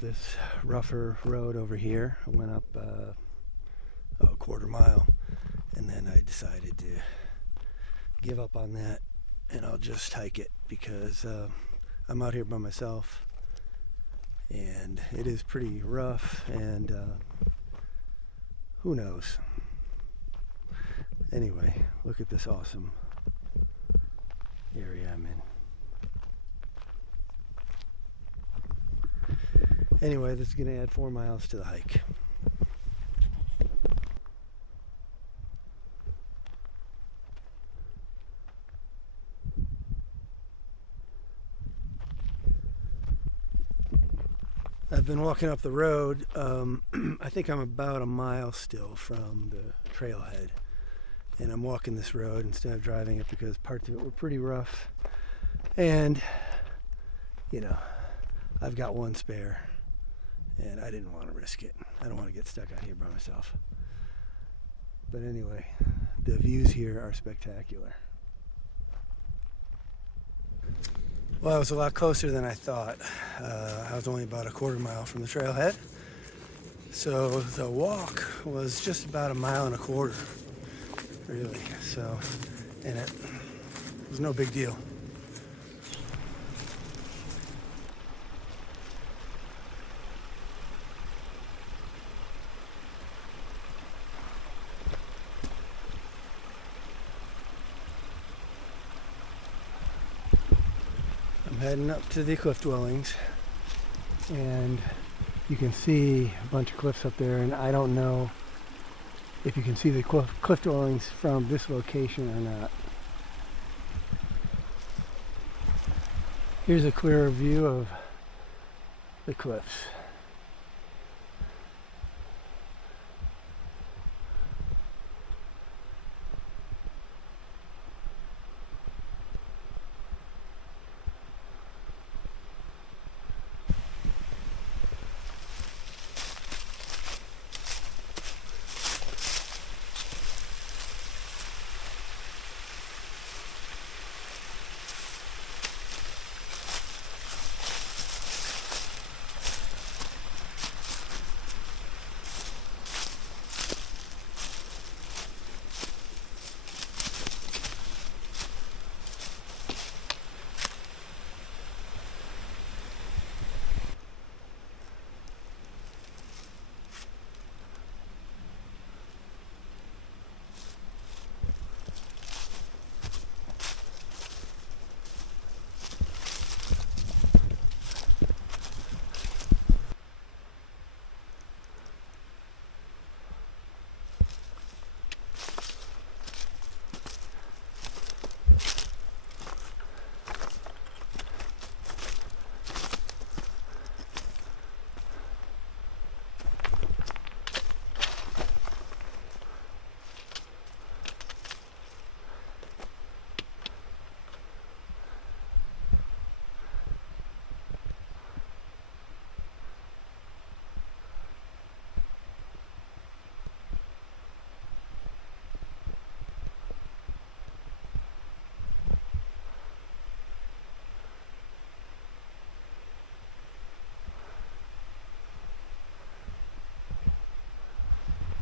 this rougher road over here. I went up a quarter mile, and then I decided to give up on that, and I'll just hike it because I'm out here by myself, and it is pretty rough, and who knows. Anyway, look at this awesome area I'm in. Anyway, this is going to add 4 miles to the hike. I've been walking up the road. I think I'm about a mile still from the trailhead. And I'm walking this road instead of driving it because parts of it were pretty rough. And, you know, I've got one spare. And I didn't want to risk it. I don't want to get stuck out here by myself. But anyway, the views here are spectacular. Well, I was a lot closer than I thought. I was only about a quarter mile from the trailhead. So the walk was just about 1.25 miles, really. So, and it was no big deal. Heading up to the cliff dwellings, and you can see a bunch of cliffs up there, and I don't know if you can see the cliff dwellings from this location or not. Here's a clearer view of the cliffs.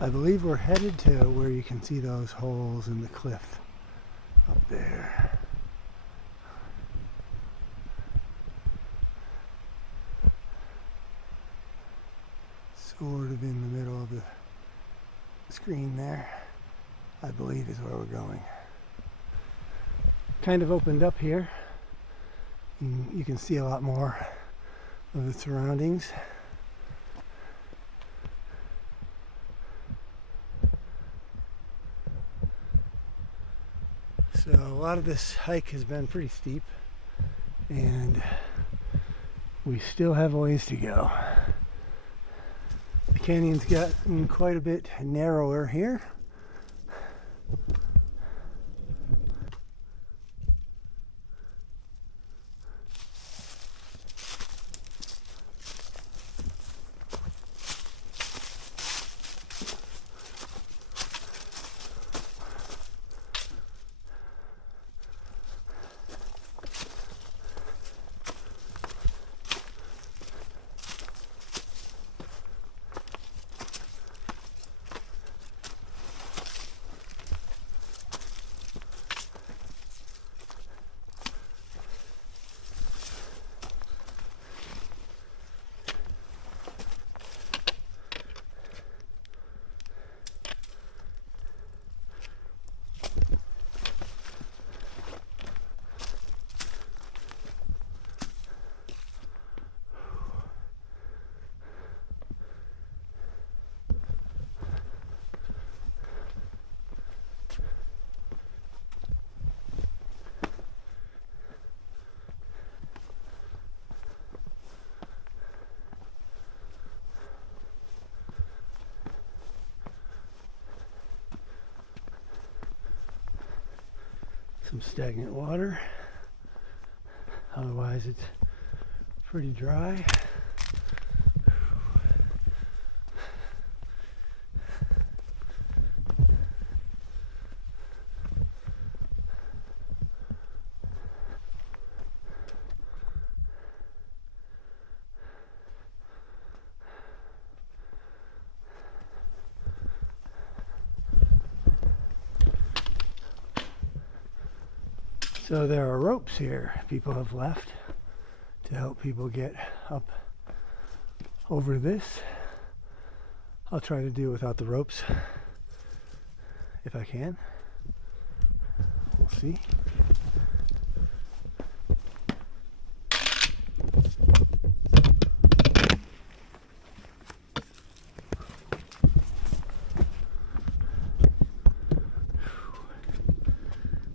I believe we're headed to where you can see those holes in the cliff up there. Sort of in the middle of the screen there, I believe is where we're going. Kind of opened up here. You can see a lot more of the surroundings. So a lot of this hike has been pretty steep, and we still have a ways to go. The canyon's gotten quite a bit narrower here. some stagnant water. Otherwise it's pretty dry. So there are ropes here people have left to help people get up over this. I'll try to do without the ropes if I can. We'll see.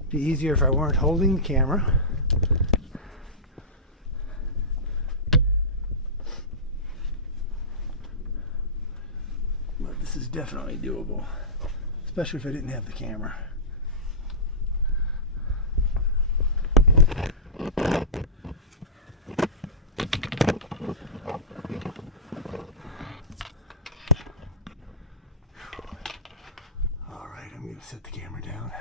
Be easier if I weren't holding the camera. But this is definitely doable, especially if I didn't have the camera. All right, I'm going to set the camera down.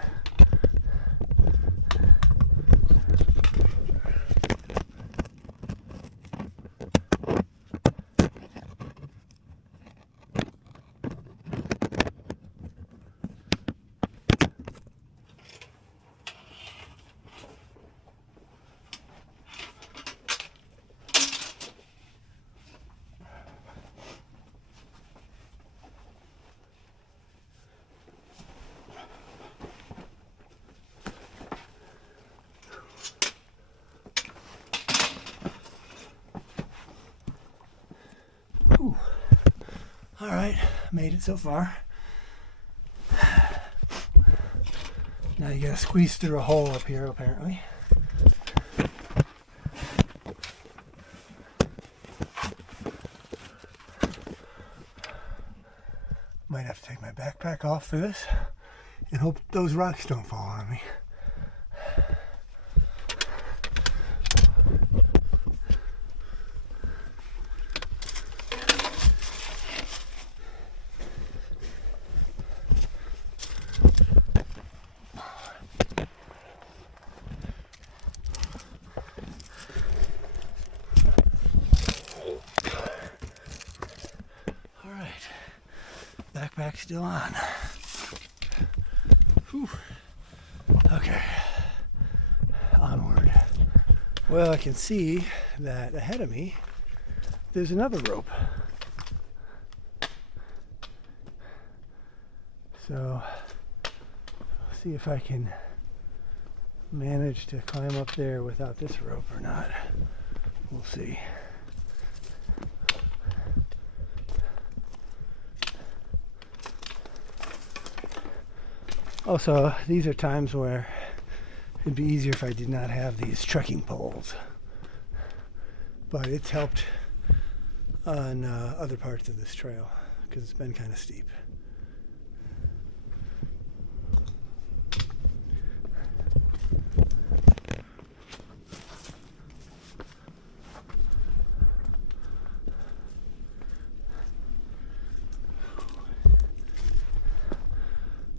Ooh. All right, made it so far. Now you gotta squeeze through a hole up here, apparently. Might have to take my backpack off for this and hope those rocks don't fall on me. Backpack still on. Whew. Okay, onward. Well, I can see that ahead of me there's another rope. So I'll see if I can manage to climb up there without this rope or not. We'll see. Also, these are times where it'd be easier if I did not have these trekking poles. But it's helped on other parts of this trail because it's been kind of steep.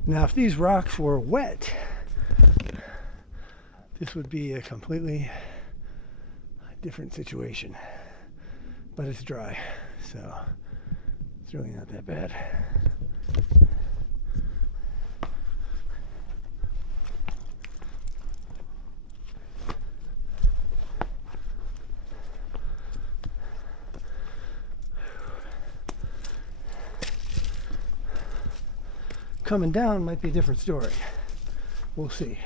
Now, if these rocks were wet, this would be a completely different situation. But it's dry, so it's really not that bad. Coming down might be a different story. We'll see.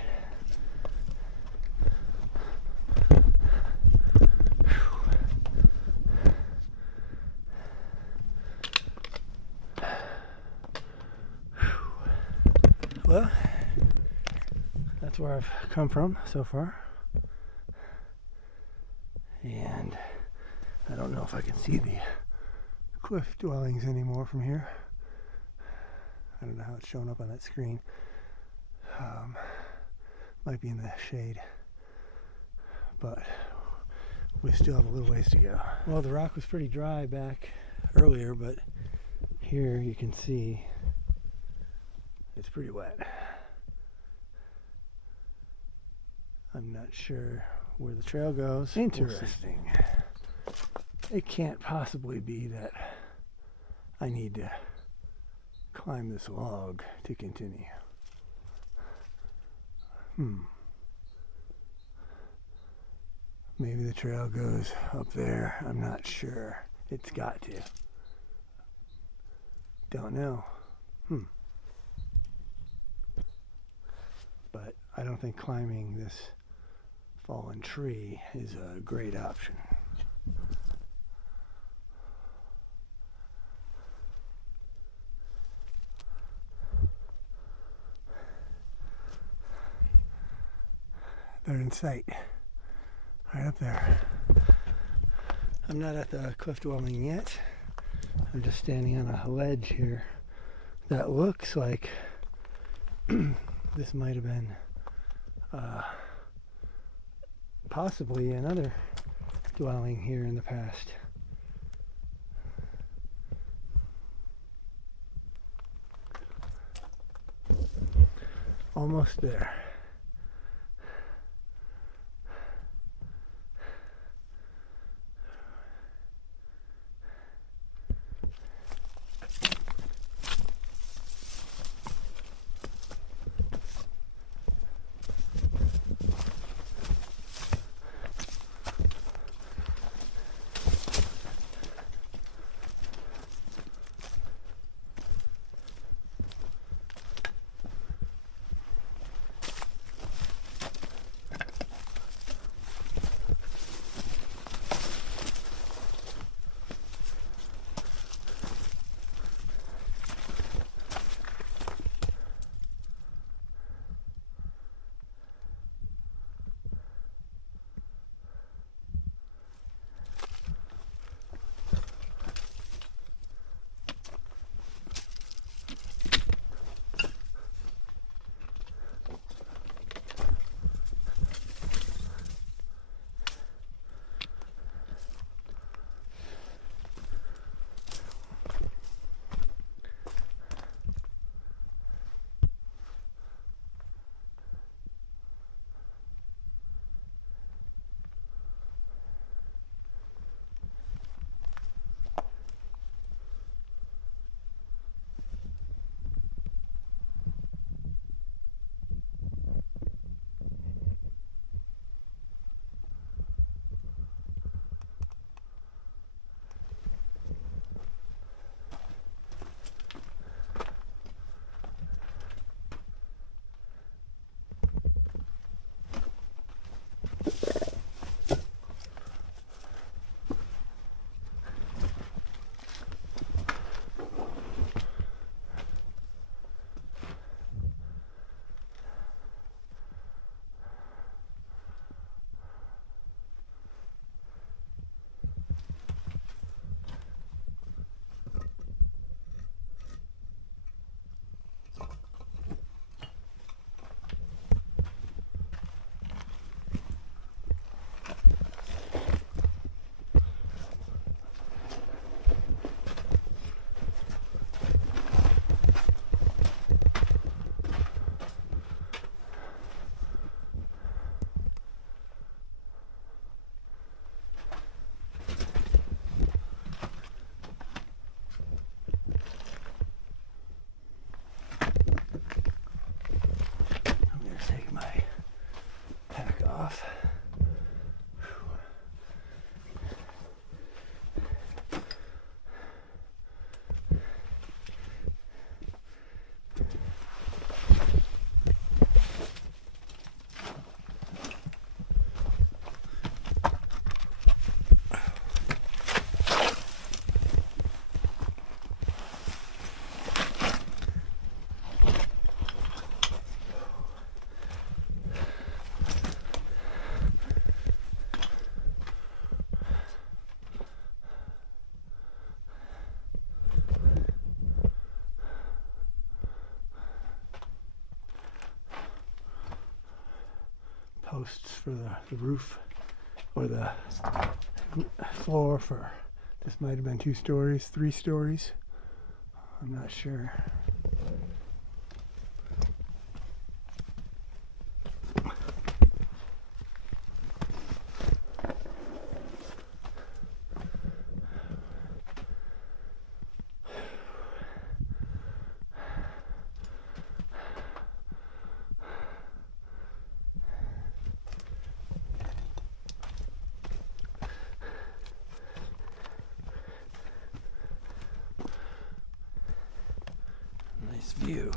Well, that's where I've come from so far. And I don't know if I can see the cliff dwellings anymore from here. I don't know how it's showing up on that screen. Might be in the shade, but we still have a little ways to go. Well, the rock was pretty dry back earlier, but here you can see it's pretty wet. I'm not sure where the trail goes. Interesting. It can't possibly be that I need to climb this log to continue. Maybe the trail goes up there. I'm not sure. It's got to. Don't know. But I don't think climbing this fallen tree is a great option. They're in sight. Right up there. I'm not at the cliff dwelling yet. I'm just standing on a ledge here that looks like this might have been possibly another dwelling here in the past. Almost there. posts for the roof, or the floor for, this might have been 2 stories, 3 stories. I'm not sure. Nice view.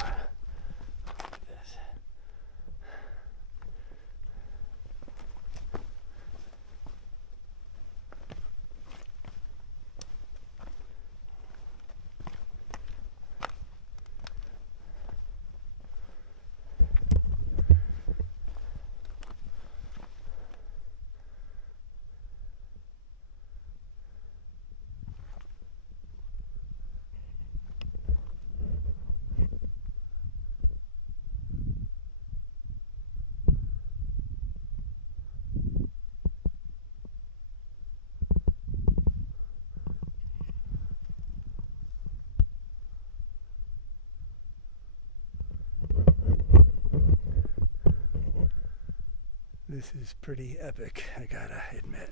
This is pretty epic, I gotta admit.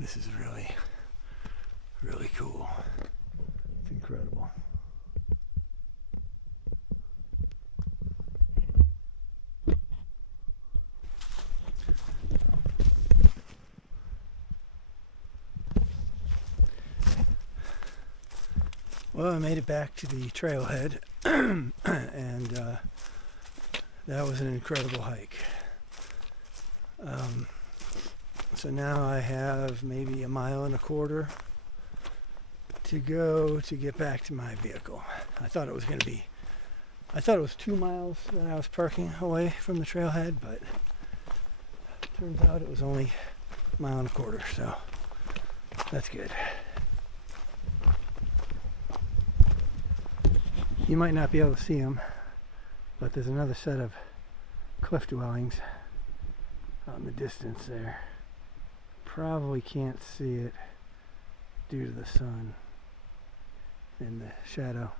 This is really, really cool. It's incredible. Well, I made it back to the trailhead, and that was an incredible hike. So now I have maybe 1.25 miles to go to get back to my vehicle. I thought it was 2 miles that I was parking away from the trailhead, but turns out it was only 1.25 miles, so that's good. You might not be able to see them, but there's another set of cliff dwellings out in the distance there. Probably can't see it due to the sun and the shadow.